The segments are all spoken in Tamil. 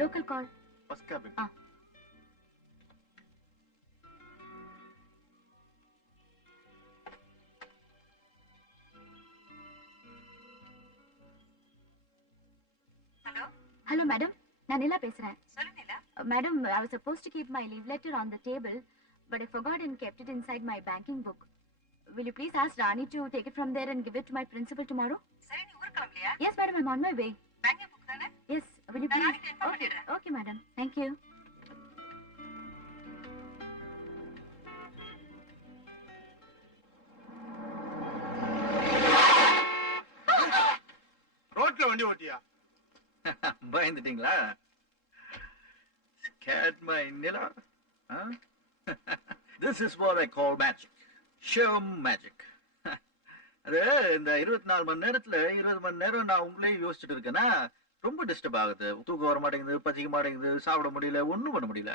local call. First cabin. Hello, madam. நான் நிலா பேசுறேன். சொல்லு நிலா. Madam, I was supposed to keep my leave letter on the table, but I forgot and kept it inside my banking book. Will you please ask Rani to take it from there and give it to my principal tomorrow? சரி நீ ஊருக்கு கிளம்பலையா? Yes, madam. I'm on my way. Bank book தானே? Yes. Will you நான் please? நாளைக்கு இன்ஃபார்ம் Okay. பண்ணிடுறேன். Okay, madam. Thank you. ரோட்ல வண்டி ஓட்டியா? பயந்துட்டீங்களா? Scared my Nila? Huh? This is what I call magic. Show magic. அது இந்த 24 மணி நேரத்துல 20 மணி நேரம் நான் உங்களே யோசிச்சுட்டு இருக்கேன்னா ரொம்ப டிஸ்டர்ப் ஆகுது. தூக்கம் வர மாட்டேங்குது, பச்சிக்க மாட்டேங்குது, சாப்பிட முடியல, ஒண்ணும் பண்ண முடியல.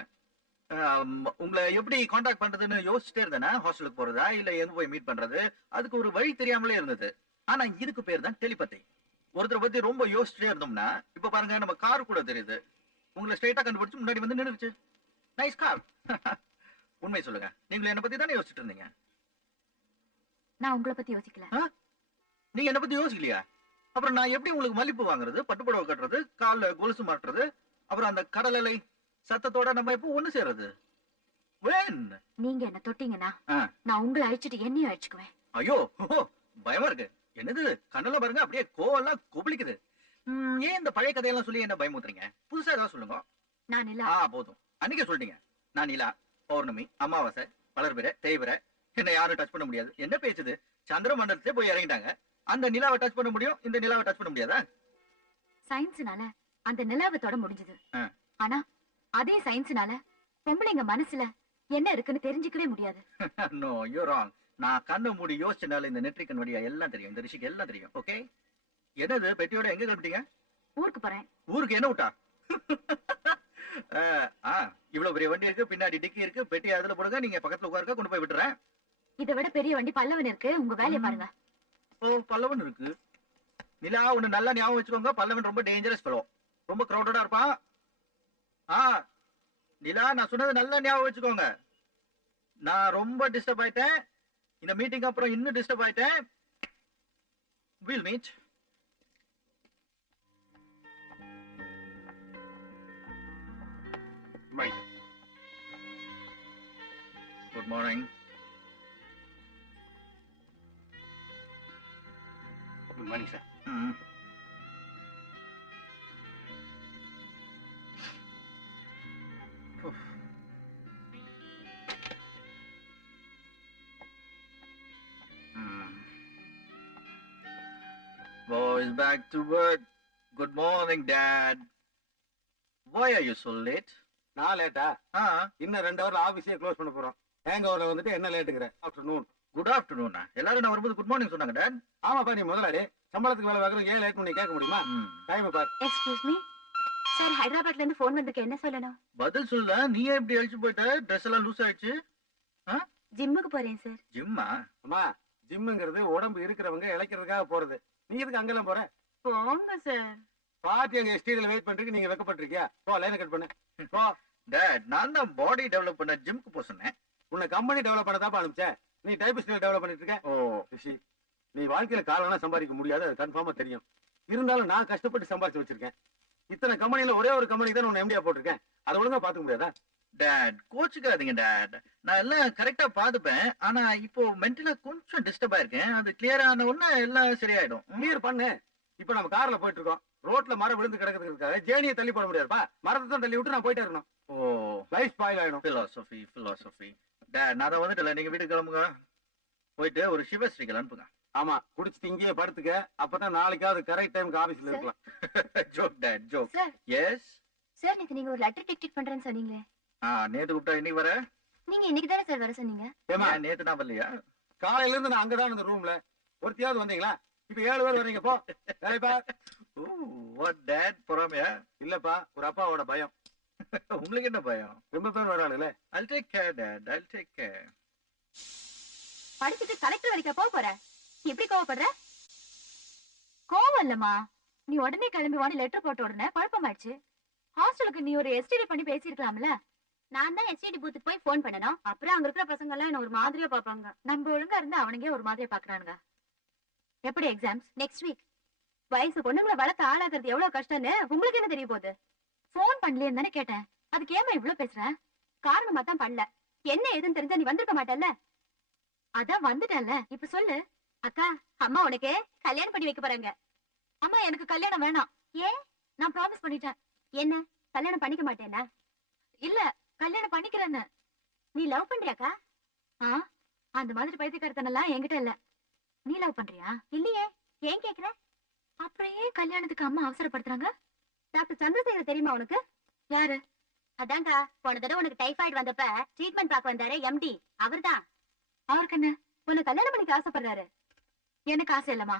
உங்களை எப்படி காண்டாக்ட் பண்றதுன்னு யோசிச்சுட்டே இருந்தேன்னா ஹாஸ்டலுக்கு போறதா இல்ல எங்க போய் மீட் பண்றது, அதுக்கு ஒரு வழி தெரியாமலே இருந்தது. ஆனா இதுக்கு பேர் தான் டெலிபதி. ஒருத்தரை பத்தி ரொம்ப யோசிச்சுட்டே இருந்தோம்னா இப்ப பாருங்க நம்ம கார் கூட தெரியுது, உங்களை ஸ்ட்ரைட்டா கண்டுபிடிச்சு முன்னாடி வந்து நின்றுச்சு. Nice car. உண்மை சொல்லுங்க, நீங்க என்ன பத்தி தானே யோசிச்சுட்டு இருந்தீங்க? நான் உங்களை பத்தி யோசிக்கல. நீங்க என்ன பத்தி யோசிக்கலையா? அப்புறம் நான் எப்படி உங்களுக்கு மல்லிப்பூ வாங்குறது, பட்டுப்புடவை கட்டுறது, கால்ல கொலுசு மாட்டுறது, அப்புறம் அந்த கடல் அலை சத்தத்தோட நம்ம எப்போ ஒண்ணு சேர்றது? நீங்க என்ன தொட்டீங்கன்னா நான் உங்களை அழிச்சிட்டு என்னையும் அழிச்சுக்குவேன். ஐயோ பயமா இருக்கு. என்னது கண்ணெல்லாம் பாருங்க அப்படியே கோவெல்லாம் கொப்பளிக்குது. ஏன் இந்த பழைய கதையெல்லாம் சொல்லி என்ன பயமுத்துறீங்க? புதுசா ஏதாவது சொல்லுங்க. நான் நிலா. போதும், அன்னைக்கே சொல்லிட்டீங்க. நான் நிலா, பௌர்ணமி, அமாவாசை, வளர்பிறை, தேய்பிறை, என்ன யாரும் டச் பண்ண முடியாது. என்ன பேசுது? சந்திர மண்டலத்திலே போய் இறங்கிட்டாங்க. அந்த நிலாவை டச் பண்ண முடியும், இந்த நிலாவை டச் பண்ண முடியாதா? சயின்ஸ்னால அந்த நிலாவை தொட முடிஞ்சது. ஆனா அதே சயின்ஸ்னால பொம்பளைங்க மனசுல என்ன இருக்குன்னு தெரிஞ்சுக்கவே முடியாது. No, you wrong. நான் கண்ணை மூடி யோசிச்சனால இந்த நெட்ரிக்கன் வழியா எல்லாம் தெரியும், இந்த ரிஷிக்கு எல்லாம் தெரியும். ஓகே, என்னது பெட்டியோட எங்க கிளம்பிட்டீங்க? ஊருக்கு போறேன். ஊருக்கு என்ன விட்டா? இவ்வளவு பெரிய வண்டி இருக்கு, பின்னாடி டிக்கி இருக்கு, பெட்டி அதுல போடுங்க, நீங்க பக்கத்துல உட்காருங்க, கொண்டு போய் விட்டுறேன். இதை விட பெரிய வண்டி பல்லவன் இருக்கு, உங்க வேலையை பாருங்க. ஓ, பல்லவன் இருக்கு. நிலா ஒண்ணு நல்லா ஞாபகம் வச்சுக்கோங்க, பல்லவன் ரொம்ப டேஞ்சரஸ் ஃபெலோ, ரொம்ப கிரௌடடா இருப்பான். நிலா, நான் சொன்னது நல்லா ஞாபகம் வச்சுக்கோங்க. நான் ரொம்ப டிஸ்டர்ப் ஆயிட்டேன், இந்த மீட்டிங் அப்புறம் இன்னும் டிஸ்டர்ப் ஆயிட்டேன். We'll meet. Good morning. Good morning, sir. Boys back to work. Good morning, Dad. Why are you so late? நான் லேட்டா? இன்னும் 2 ஹவர்ல ஆபீஸே க்ளோஸ் பண்ண போறோம். ஹேங் ஓவர்ல வந்துட்டு என்ன லேட்டுங்கற? ஆஃப்டர்நூன். குட் ஆஃப்டர்நூனா? எல்லாரும் நான் வரும்போது குட் மார்னிங் சொன்னாங்க டாட். ஆமாப்பா, நீ முதலாளி, சம்பளத்துக்கு வேலை வாங்குற, ஏன் லேட் பண்ணி கேட்க முடியுமா? டைம் பார். எக்ஸ்கியூஸ் மீ சார், ஹைதராபாத்ல இருந்து போன் வந்திருக்கு, என்ன சொல்லணும்? பதில் சொல்ல. நீ எப்படி அழிச்சு போயிட்ட? Dress எல்லாம் லூஸ் ஆயிடுச்சு. ஜிம்முக்கு போறேன் சார். ஜிம்மா? அம்மா, ஜிம்ங்கிறது உடம்பு இருக்கிறவங்க இளைக்கிறதுக்காக போறது. நீ எதுக்கு அங்கெல்லாம் போற? போங்க சார். பாட்டி அங்க ஸ்டீடில் வெயிட் பண்றதுக்கு நீங்க வெக்கப்பட்டிருக்கியா? போ, லைனை கட் பண்ணு. போ. டாட், நான் தான் பாடி டெவலப் பண்ண ஜிம்க்கு போக சொன்னேன். உன்னை கம்பெனி டெவலப் பண்ணதான் அனுப்பிச்சேன். நீ டைபிஸ்ட் டெவலப் பண்ணிட்டு இருக்க. ரிஷி, நீ வாழ்க்கையில காலம்லாம் சம்பாதிக்க முடியாது, அது கன்ஃபார்மா தெரியும். இருந்தாலும் நான் கஷ்டப்பட்டு சம்பாதிச்சு வச்சிருக்கேன். இத்தனை கம்பெனில ஒரே ஒரு கம்பெனி தான் உன்னை எம்டியா போட்டிருக்கேன். அதை ஒழுங்கா பாத்துக்க முடியாதா? டாட், கோச்சுக்காதீங்க டாட். நான் எல்லாம் கரெக்டா பாத்துப்பேன். ஆனா இப்போ மென்டலா கொஞ்சம் டிஸ்டர்ப் ஆயிருக்கேன். அது கிளியர் ஆன உடனே எல்லாம் சரியாயிடும். கிளியர் பண்ணு. இப்ப நம்ம கார்ல போயிட்டு இருக்கோம், ரோட்ல மரம் விழுந்து கிடக்கிறதுக்காக ஜேனியை தள்ளி போட முடியாதுப்பா. மரத்தை தான் தள்ளி விட்டு நான் போயிட்டே இருக்கணும். லைஃப் ஸ்பாயில் ஆயிடும். பிலாசபி. டாட், நான் வந்துட்டல, நீங்க வீட்டுக்கு கிளம்புங்க. போயிட்டு ஒரு சிவஸ்ரீகள் அனுப்புங்க. ஆமா, குடிச்சிட்டு இங்கேயே படுத்துக்க. அப்பதான் நாளைக்காவது கரெக்ட் டைமுக்கு ஆபீஸ்ல இருக்கலாம். Joke dot, joke. Sir. Yes sir, நேத்து நீங்க ஒரு லெட்டர் டிக்டேட் பண்றேன்னு சொன்னீங்களே. நேத்து கூப்பிட்டா இன்னைக்கு வர? நீங்க இன்னைக்கு தானே சார் வர சொன்னீங்க. ஏமா, நேத்து நான் வரலையா? காலையில இருந்து நான் அங்கதான் இந்த ரூம்ல. ஒருத்தியாவது வந்தீங்களா? இப்ப 7 பேர் வரீங்க. போ வேலைப்பா. வாட் டாட், பொறாமையா? இல்லப்பா, ஒரு அப்பாவோட பயம். உங்களுக்கு என்ன பயம்? ரொம்ப பேர் வராளுல. I'll take care, Dad. I'll take care. படிச்சுட்டு கலெக்டர் வரைக்கும் போற, எப்படி கோவப்படுற? கோவம் இல்லம்மா, நீ உடனே கிளம்பி வாடி லெட்டர் போட்ட உடனே குழப்பமாயிடுச்சு. ஹாஸ்டலுக்கு நீ ஒரு எஸ்டிடி பண்ணி பேசியிருக்கலாம்ல. நான் தான் எஸ்டிடி பூத்துக்கு போய் ஃபோன் பண்ணணும். அப்புறம் அங்க இருக்கிற பசங்க எல்லாம் என்ன ஒரு மாதிரியா பாப்பாங்க. நம்ம ஒழுங்கா இருந்தா அவனுங்க ஒரு மாதிரியா பாக்குறானுங்க. எப்படி எக்ஸாம்ஸ்? Next week. வயசு பொண்ணுங்களை வளர்த்து ஆளாக்குறது எவ்வளவு கஷ்டம்னு உங்களுக்கு என்ன தெரிய போகுது? ஃபோன் பண்ணலையேன்னு தானே கேட்டேன். அதுக்கு ஏமா இவ்ளோ பேசுற? காரணமா தான் பண்ணல. என்ன ஏதுன்னு தெரிஞ்சா நீ வந்திருக்க மாட்டல்ல. அதான் வந்துட்டல்ல. இப்ப சொல்லு. அக்கா, அம்மா உனக்கு கல்யாணம் பண்ணி வைக்க போறாங்க. அம்மா எனக்கு கல்யாணம் வேணாம். ஏன்? நான் ப்ராமிஸ் பண்ணிட்டேன். என்ன? கல்யாணம் பண்ணிக்க மாட்டேனா? இல்ல, கல்யாணம் பண்ணிக்கிறேன்னு. நீ லவ் பண்றியாக்கா? அந்த மாதிரி பைத்தியக்காரத்தனெல்லாம் என்கிட்ட இல்ல. நீ லவ் பண்றியா? இல்லையே. ஏன் கேக்குற? அப்புறம் ஏன் கல்யாணத்துக்கு அம்மா அவசரப்படுத்துறாங்க? டாக்டர் சந்திரசேகர் தெரியுமா உனக்கு? யாரு? அதான்க்கா, போன தடவை உனக்கு டைபாய்டு வந்தப்ப ட்ரீட்மெண்ட் பார்க்க வந்தாரு எம்டி. அவர்தான். அவருக்கு என்ன? உன்னை கல்யாணம் பண்ணிக்க ஆசைப்படுறாரு. எனக்கு ஆசை இல்லம்மா.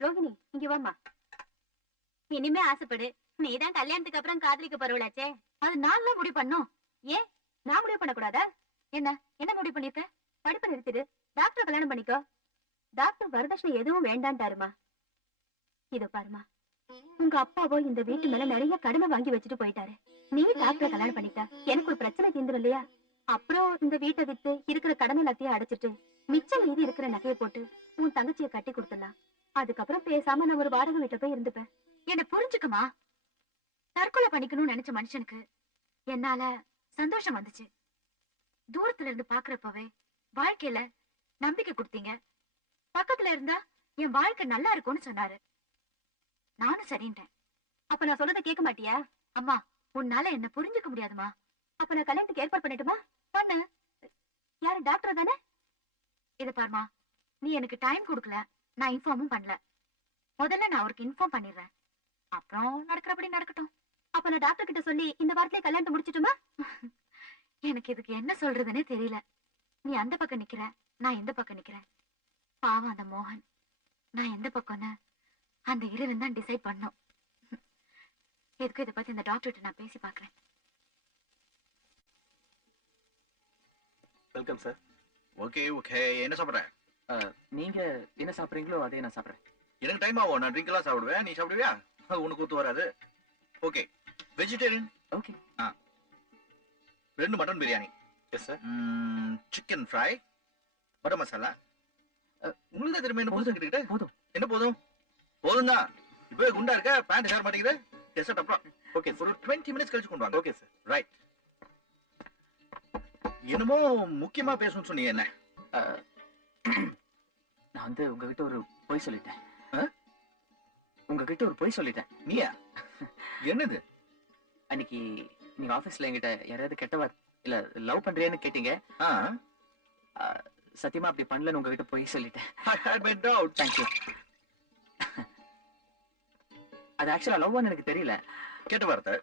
ரோஹிணி, இங்க வாம்மா. இனிமே ஆசைப்படு. நீதான் கல்யாணத்துக்கு அப்புறம் காதலிக்க போறவளாச்சே. அது நான் முடிவு பண்ணும். ஏன் நான் முடிவு பண்ணக்கூடாதா? என்ன முடிவு பண்ணிருக்க? படிப்பு நிறுத்திடு. டாக்டர் கல்யாணம் பண்ணிக்கோ. டாக்டர் வரதட்சணை எதுவும் வேண்டான்ட்டாருமா. இதோ பாருமா, உங்க அப்பாவோ இந்த வீட்டு மேல நிறைய கடமை வாங்கி வச்சுட்டு போயிட்டாரு. நீ டாக்டரை கல்யாணம் பண்ணிட்டா எனக்கு ஒரு பிரச்சனை தீந்துரும் இல்லையா? அப்புறம் இந்த வீட்டை வித்து இருக்கிற கடமை எல்லாத்தையும் அடைச்சிட்டு மிச்சம் மீதி இருக்கிற நகையை போட்டு உன் தங்கச்சியை கட்டி கொடுத்துடலாம். அதுக்கப்புறம் பேசாம நான் ஒரு வாடகை வீட்டை போய் இருந்துப்பேன். என்ன புரிஞ்சுக்கமா? தற்கொலை பண்ணிக்கணும்னு நினைச்ச மனுஷனுக்கு என்னால சந்தோஷம் வந்துச்சு. தூரத்துல இருந்து பாக்குறப்பவே வாழ்க்கையில நம்பிக்கை கொடுத்தீங்க. பக்கத்துல இருந்தா என் வாழ்க்கை நல்லா இருக்கும்னு சொன்னாரு. நானும் சரின்ட்டேன். அப்ப நான் சொல்றதை கேட்க மாட்டியா? அம்மா, உன்னால என்ன புரிஞ்சுக்க முடியாதுமா. அப்ப நான் கல்யாணத்துக்கு ஏற்பாடு பண்ணிட்டுமா? பண்ணு. யாரு? டாக்டர் தானே? இத பாருமா, நீ எனக்கு டைம் கொடுக்கல, நான் இன்ஃபார்மும் பண்ணல. முதல்ல நான் அவருக்கு இன்ஃபார்ம் பண்ணிடுறேன். அப்புறம் நடக்கிறபடி நடக்கட்டும். அப்ப நான் டாக்டர் கிட்ட சொல்லி இந்த வாரத்திலே கல்யாணத்தை முடிச்சிட்டுமா? எனக்கு இதுக்கு என்ன சொல்றதுன்னே தெரியல. நீ அந்த பக்கம் நிக்கிற, நான் எந்த பக்கம் நிக்கிறேன். பாவம் அந்த மோகன். நான் எந்த பக்கம்னு அந்த இறைவன் தான் டிசைட் பண்ணும். எதுக்கு இதை பத்தி இந்த டாக்டர்கிட்ட நான் பேசி பாக்குறேன். Welcome sir. ஓகே ஓகே, என்ன சாப்பிட்ற? நீங்க என்ன சாப்பிடுறீங்களோ அதே நான் சாப்பிடுறேன். எனக்கு டைம் ஆகும். நான் ட்ரிங்க் எல்லாம் சாப்பிடுவேன். நீ சாப்பிடுவியா? உனக்கு ஒத்து வராது. Okay, vegetarian. Okay. 2 mutton biryani. Yes sir. Chicken fry, butter masala. உங்களுக்கு தான் திரும்ப என்ன போதும் கிட்ட? போதும். என்ன போதும்? போதும் தான். இப்போ குண்டா இருக்க, பேண்ட் சேர மாட்டேங்குது. டெசர்ட் அப்புறம். ஓகே ஒரு 20 மினிட்ஸ் கழிச்சு கொண்டு வாங்க. Okay sir. ரைட். என்னமோ முக்கியமா பேசணும்னு சொன்னீங்க. என்ன? நான் வந்து உங்ககிட்ட ஒரு பொய் சொல்லிட்டேன். உங்ககிட்ட ஒரு பொய் சொல்லிட்டேன். நீயா? என்னது? அன்னைக்கு நீங்க ஆபீஸ்ல என்கிட்ட யாராவது கெட்டவர் இல்ல லவ் பண்றியேன்னு கேட்டீங்க. சத்தியமா அப்படி பண்ணலன்னு உங்ககிட்ட பொய் சொல்லிட்டேன். I had my doubts. Thank you. அது ஆக்சுவலா லவ்வான்னு எனக்கு தெரியல. கேட்ட வார்த்தை.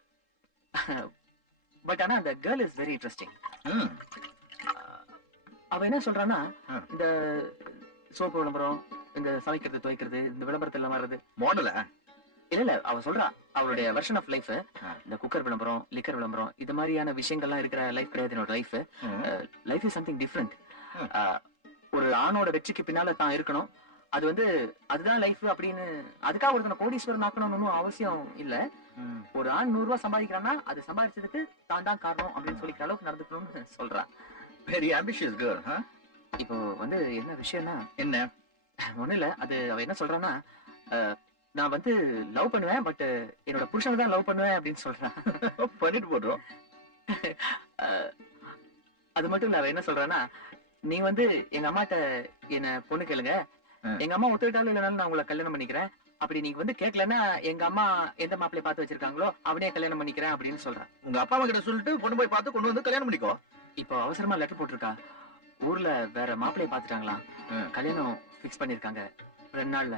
பட் ஆனா அந்த கேர்ள் இஸ் வெரி இன்ட்ரெஸ்டிங். ம். அவ என்ன சொல்றான்னா, ஆ. இந்த சோப்பு விளம்பரம், இந்த சமைக்கிறது துவைக்கிறது, இந்த விளம்பரத்துல வர்றது மாடலா? இல்ல அவ சொல்றா அவளுடைய வெர்ஷன் ஆஃப் லைஃப். ஆ. இந்த குக்கர் விளம்பரம், லிக்கர் விளம்பரம், இது மாதிரியான விஷயங்கள்லாம் இருக்கிற லைஃப் கிடையாது என்னோட life. Life is something different. ஒரு ஆணோட வெற்றிக்கு பின்னால தான் இருக்கணும். அது வந்து அதுதான் லைஃப் அப்படின்னு அதுக்காக ஒருத்தனை கோடீஸ்வரன் ஆக்கணும்னு அவசியம் இல்ல. ஒரு ஆண் 100 ரூபாய் சம்பாதிக்கிறான்னா அது சம்பாதிச்சதுக்கு தான் தான் காரணம் அப்படின்னு சொல்லிக்கிற அளவுக்கு நடந்துக்கணும்னு சொல்றா. Very ambitious girl, huh? இப்போ வந்து என்ன விஷயம்னா, என்ன? ஒண்ணு இல்ல, அது அவ என்ன சொல்றான்னா, நான் வந்து லவ் பண்ணுவேன் பட் என்னோட புருஷனை தான் லவ் பண்ணுவேன் அப்படின்னு சொல்றான். பண்ணிட்டு போடுறோம். அது மட்டும் இல்ல, அவ என்ன சொல்றான்னா, நீ வந்து எங்க அம்மாட்ட என்ன பொண்ணு கேளுங்க, எங்க அம்மா ஒத்துக்கிட்டாலும் இல்லைனாலும் நான் உங்களை கல்யாணம் பண்ணிக்கிறேன். அப்படி நீங்க வந்து கேட்கலன்னா எங்க அம்மா எந்த மாப்பிள்ளைய பார்த்து வச்சிருக்காங்களோ அவனே கல்யாணம் பண்ணிக்கிறேன் அப்படின்னு சொல்றேன். உங்க அப்பா அம்மா கிட்ட சொல்லிட்டு பொண்ணு போய் பார்த்து கொண்டு வந்து கல்யாணம் பண்ணிக்கோ. இப்போ அவசரமா லெட்டர் போட்டிருக்கா. ஊர்ல வேற மாப்பிள்ளைய பாத்துட்டாங்களாம். கல்யாணம் பிக்ஸ் பண்ணிருக்காங்க 2 நாள்ல.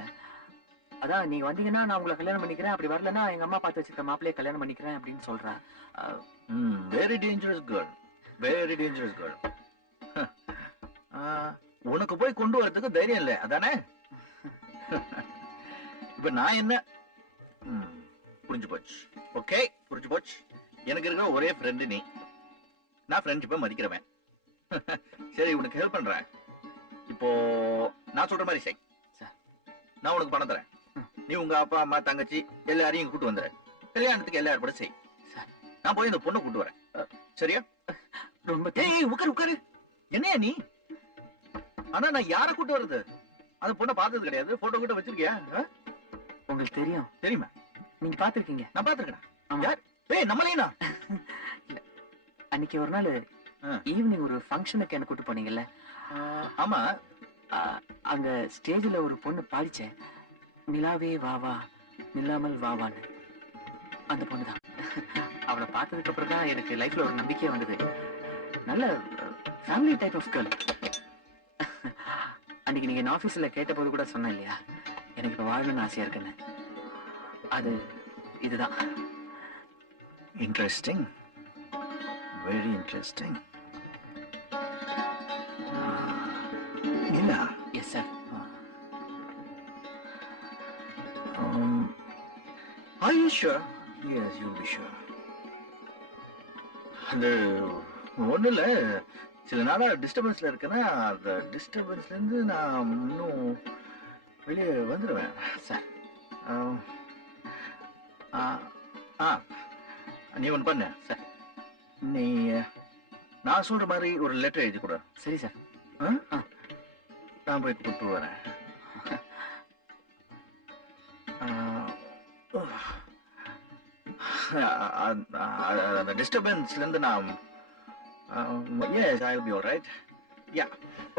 அதான் நீங்க வந்தீங்கன்னா நான் உங்களை கல்யாணம் பண்ணிக்கிறேன், அப்படி வரலன்னா எங்க அம்மா பார்த்து வச்சிருக்க மாப்பிள்ளைய கல்யாணம் பண்ணிக்கிறேன் அப்படின்னு சொல்றேன். Very dangerous girl, very dangerous girl. உனக்கு போய் கொண்டு வரதுக்கு தைரியம் இல்லை அதானே? இப்ப நான் என்ன? புரிஞ்சு போச்சு. ஓகே, புரிஞ்சு போச்சு. எனக்கு இருக்கிற ஒரே ஃப்ரெண்டு நீ. நான் ஃப்ரெண்ட்ஷிப்பை மதிக்கிறவன். சரி, உனக்கு ஹெல்ப் பண்றேன். இப்போ நான் சொல்ற மாதிரி செய். நான் உனக்கு பணம் தரேன். நீ உங்க அப்பா அம்மா தங்கச்சி எல்லாரையும் கூட்டு வந்துற. கல்யாணத்துக்கு எல்லாரும் கூட செய். நான் போய் இந்த பொண்ணை கூட்டு வரேன். சரியா? ரொம்ப ஏய் உட்காரு உட்காரு. என்னையா நீ? ஆனா நான் யாரை கூட்டு வர்றது? அந்த பொண்ணை பார்த்தது கிடையாது. போட்டோ கிட்ட வச்சிருக்கியா? உங்களுக்கு தெரியும். தெரியுமா? நீங்க பாத்திருக்கீங்க. நான் பாத்துருக்கேன். ஆமா. யார்? ஏய் நம்மளேனா? அன்னைக்கு ஒரு நாள் ஈவினிங் ஒரு ஃபங்க்ஷனுக்கு என்ன கூட்டு போனீங்கல்ல? ஆமா. அங்க ஸ்டேஜ்ல ஒரு பொண்ணு பாடிச்சே, நிலாவே வா வா நில்லாமல் வா வான்னு. அந்த பொண்ணு தான். அவளை பார்த்ததுக்கு அப்புறம் தான் எனக்கு லைஃப்ல ஒரு நம்பிக்கையே வந்தது. நல்ல ஃபேமிலி டைப் ஆஃப் கேர்ள். அன்னைக்கு நீங்க என் ஆபீஸ்ல கேட்ட போது கூட சொன்னேன் இல்லையா, எனக்கு இப்ப வாழணும்னு ஆசையா இருக்குன்னு. அது இதுதான். இன்ட்ரெஸ்டிங். Very interesting. இல்ல. Yes sir. Are you sure? Yes, you'll be sure. அந்த ஒண்ணு இல்ல, சில நாளா டிஸ்டர்பன்ஸ்ல இருக்கேன்னா அந்த டிஸ்டர்பன்ஸ்ல இருந்து நான் இன்னும் வெளியே வந்துடுவேன் சார். நீ ஒன்று பண்ண சார். நீ நான் சொல்ற மாதிரி ஒரு லெட்டர் எழுதி கொடு. சரி சார். நான் போய் கூப்பிட்டு வரேன். அந்த டிஸ்டர்பன்ஸ்ல இருந்து நான் yes, I'll be all right. Yeah.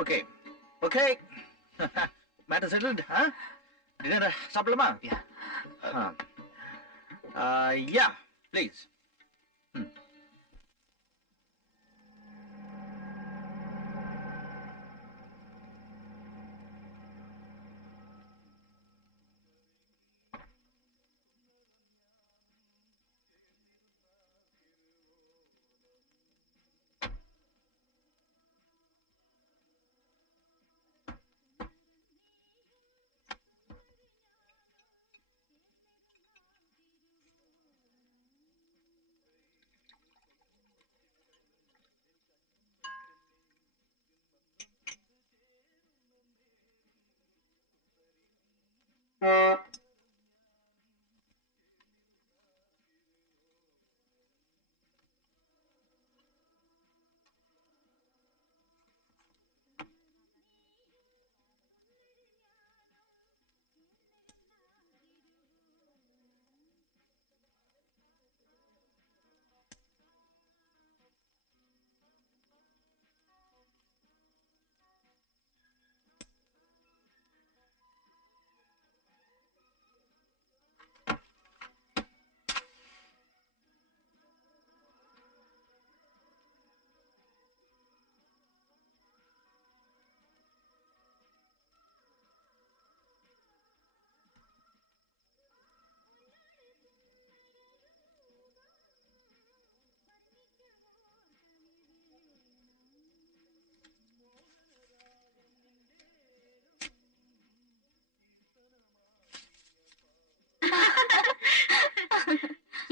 Okay. Okay. Matter settled, huh? Dinner சாப்பிடலாமா? Yeah. Yeah, please.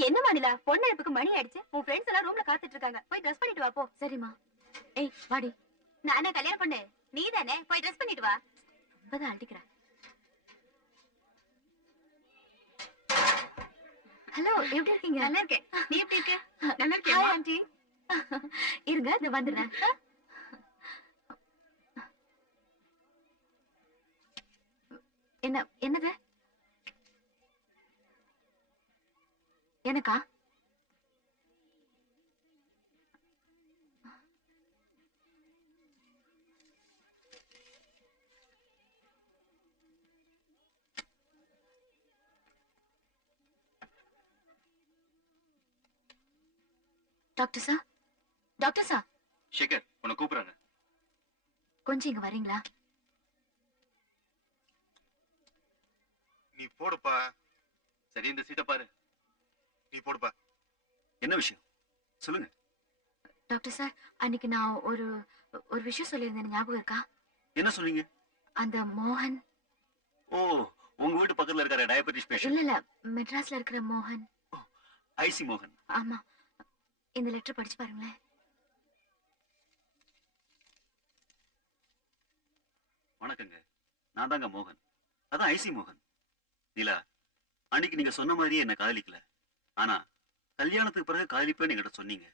என்ன மாநிலா, பொண்ணு எழுப்புக்கு மணி ஆயிடுச்சு. உன் ஃப்ரெண்ட்ஸ் எல்லாம் ரூம்ல காத்துட்டு இருக்காங்க. போய் ட்ரெஸ் பண்ணிட்டு வா போ. சரிம்மா. ஏய் வாடி. நானே கல்யாணம் பண்ணு. நீ தானே, போய் ட்ரெஸ் பண்ணிட்டு வா. ரொம்பதான் அடிக்கிறா. ஹலோ, எப்படி இருக்கீங்க? நல்லா இருக்கேன். நீ எப்படி இருக்க? நல்லா இருக்கேன். Hi aunty. இருங்க, இது வந்துடுறேன். என்னது? எனக்கா? Doctor sir, doctor sir. Sekar உன்னை கூப்பிடுறாங்க. கொஞ்சம் இங்க வரீங்களா? நீ போடுப்பா. சரி, இந்த சீட்டை பாரு. நீ போடுப்பா. என்ன விஷயம் சொல்லுங்க. டாக்டர் சார், அன்னைக்கு நான் ஒரு விஷயம் சொல்லியிருந்தேன், ஞாபகம் இருக்கா? என்ன சொன்னீங்க? அந்த மோகன். ஓ, உங்க வீட்டு பக்கத்துல இருக்கிற டயபெட்டிஸ் பேஷண்ட். இல்ல, மெட்ராஸ்ல இருக்கிற மோகன். ஐசி மோகன். ஆமா. இந்த லெட்டர் படிச்சு பாருங்களேன். வணக்கங்க, நான் தாங்க மோகன். அதான் ஐசி மோகன். நீலா, அன்னைக்கு நீங்க சொன்ன மாதிரியே என்ன காதலிக்கல. ஆனா கல்யாணத்துக்கு பிறகு காதலிப்பேன்னு என்கிட்ட சொன்னீங்க.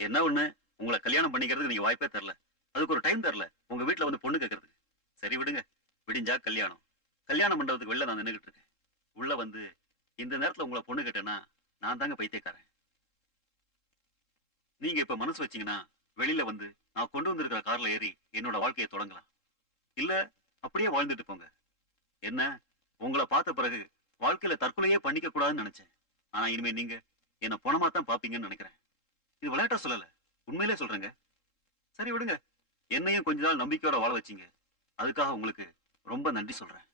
என்ன ஒண்ணு, உங்களை கல்யாணம் பண்ணிக்கிறதுக்கு நீங்க வாய்ப்பே தரல. அதுக்கு ஒரு டைம் தரல உங்க வீட்டுல வந்து பொண்ணு கேட்கறதுக்கு. சரி விடுங்க, விடிஞ்சா கல்யாணம். கல்யாண மண்டபத்துக்கு வெளில நான் நின்னுகிட்டு இருக்கேன். உள்ள வந்து இந்த நேரத்துல உங்களை பொண்ணு கேட்டேன்னா நான் தாங்க பைத்தியக்காரன். நீங்க இப்ப மனசு வச்சீங்கன்னா வெளியில வந்து நான் கொண்டு வந்திருக்கிற கார்ல ஏறி என்னோட வாழ்க்கையை தொடங்கலாம். இல்ல அப்படியே வாழ்ந்துட்டு போங்க. என்ன, உங்களை பார்த்த பிறகு வாழ்க்கையில தற்கொலையே பண்ணிக்க கூடாதுன்னு நினைச்சேன். ஆனா இனிமே நீங்க என்ன பணமா தான் பாப்பீங்கன்னு நினைக்கிறேன். இது விளையாட்டா சொல்லல, உண்மையிலே சொல்றேங்க. சரி விடுங்க, என்னையும் கொஞ்ச நாள் நம்பிக்கையோட வாழ வச்சீங்க. அதுக்காக உங்களுக்கு ரொம்ப நன்றி சொல்றேன்.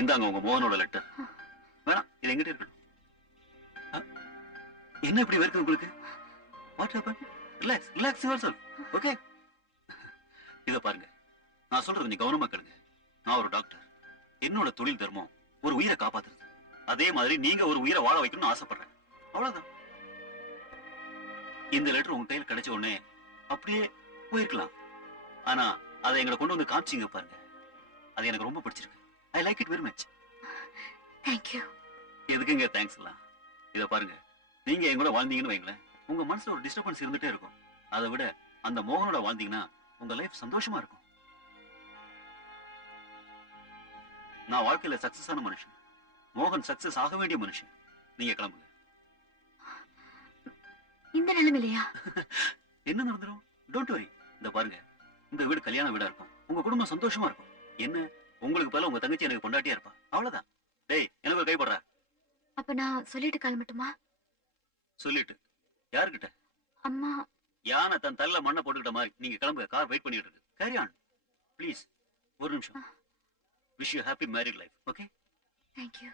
இந்தாங்க உங்க மோகனோட லெட்டர். வேணாம், இது எங்கிட்ட இருக்கட்டும். என்ன இப்படி இருக்கு உங்களுக்கு? What happen? Relax, relax yourself. Okay, இத பாருங்க, நான் சொல்றது நீ கவனமா கேளுங்க. நான் ஒரு டாக்டர். என்னோட தொழில் தர்மம் ஒரு உயிரை காப்பாத்துறது. அதே மாதிரி நீங்க ஒரு உயிரை வாழ வைக்கணும்னு ஆசைப்படுறேன். அவ்வளவுதான். இந்த லெட்டர் உங்க கையில் கிடைச்ச உடனே அப்படியே போயிருக்கலாம். ஆனா அதை எங்களை கொண்டு வந்து காமிச்சிங்க பாருங்க, அது எனக்கு ரொம்ப பிடிச்சிருக்கு. I like it very much. Thank you. எதுக்குங்க தேங்க்ஸ் எல்லாம்? இத பாருங்க, நீங்க என் கூட வாழ்ந்தீங்கன்னு வைங்களேன், உங்க மனசுல ஒரு டிஸ்டர்பன்ஸ் இருந்துட்டே இருக்கும். அதை விட அந்த மோகனோட வாழ்ந்தீங்கன்னா உங்க லைஃப் சந்தோஷமா இருக்கும். நான் வாழ்க்கையில சக்சஸ் ஆன மனுஷன், மோகன் சக்சஸ் ஆக வேண்டிய மனுஷன். நீங்க கிளம்புங்க. இந்த நிலைமையிலையா? என்ன நடந்துரும்? Don't worry. இந்த பாருங்க, இந்த வீடு கல்யாண வீடா இருக்கும். உங்க குடும்பம் சந்தோஷமா இருக்கும். என்ன, உங்களுக்கு பதிலா உங்க தங்கச்சி எனக்கு பொண்டாட்டியா இருப்பா. அவ்வளவுதான். டேய், எனக்கு ஒரு கைப்படுற. அப்ப நான் சொல்லிட்டு கிளம்பட்டுமா? சொல்லிட்டு யாருக்கிட்ட? அம்மா. யானை தன் தள்ள மண்ணை போட்டுக்கிட்ட மாதிரி நீங்க கிளம்புங்க. கார் வெயிட் பண்ணிட்டு இருக்கு. Carry on please. ஒரு நிமிஷம். Wish you happy married life. Okay, Thank you.